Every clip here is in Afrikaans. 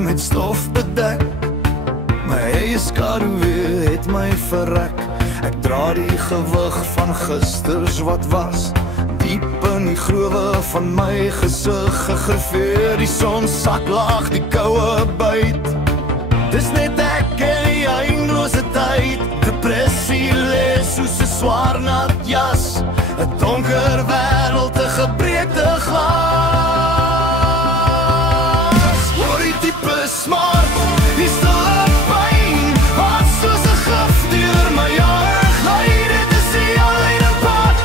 met stof bedek. My eie skaduwee het my verrek. Ek dra die gewig van gisters wat was, diep in die groewe van my gesig gegraveer. Die son sak laag, die koue byt. Dis net ek en die eindelose tyd. Depressie lees soos 'n swaar nat jas, 'n donker wêreld, 'n gebreekte glas. Hoor die diepe smart, die stille pyn, wat soos 'n gif deur my jare gly. Dit is die alleen pad,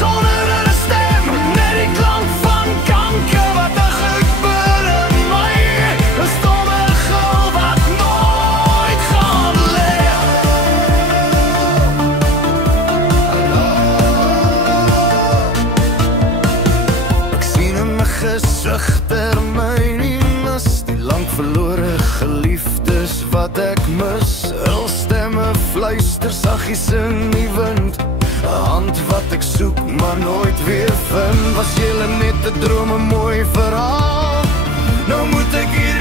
sonder 'n stem, net die klank van kanker wat 'n gloed burn in my. 'n stomme gil wat nooit gaan leef. Ek sien in my gesig termyn mis, die lang verlore geliefdes wat ek mis. Hul stemme fluister saggies in die wind, 'n hand wat ek soek maar nooit weer vind. Was julle net 'n droom, 'n mooi verhaal? Nou moet ek hier